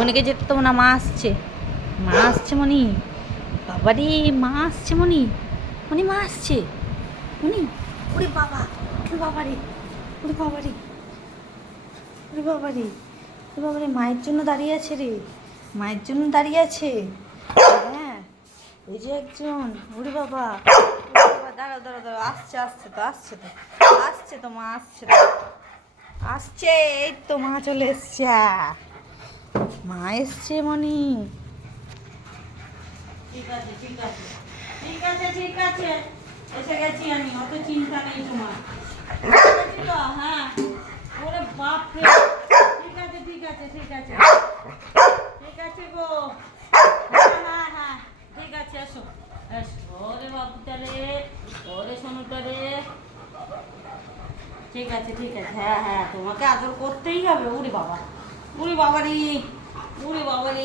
মনিকে যেতে তো না, মা আসছে, মা আসছে মনি, বাবারে মা আসছে মনি, মনি মা আসছে মনি। ওরে বাবা, ওরে বাবারে, ওরে বাবারে, ওরে বাবারে, ওরে বাবারে, মায়ের জন্য দাঁড়িয়ে আছে রে, মায়ের জন্য দাঁড়িয়ে আছে। হ্যাঁ, ওই যে একজন, ওরে বাবা, ওরে বাবা, দাঁড়াও দাঁড়াও দাঁড়াও, আসছে আসছে তো, আসছে তো, আসছে তো মা, আসছে তো, আসছে, এই তো মা চলে এসছে, মা এসছে মনি। ঠিক আছে ঠিক আছে ঠিক আছে ঠিক আছে, এসে গেছি আমি, অত চিন্তা নেই তোমার। হ্যাঁ, ওরে বাপ রে, ঠিক আছে ঠিক আছে ঠিক আছে ঠিক আছে গো, হ্যাঁ হ্যাঁ হ্যাঁ ঠিক আছে, এসো এসো, ওরে বাবুটা রে, ওরে সোনুটা রে, ঠিক আছে ঠিক আছে, হ্যাঁ হ্যাঁ তোমাকে আদর করতেই হবে। উড়ি বাবা, উড়ি বাবারি, উড়ি বাবারি,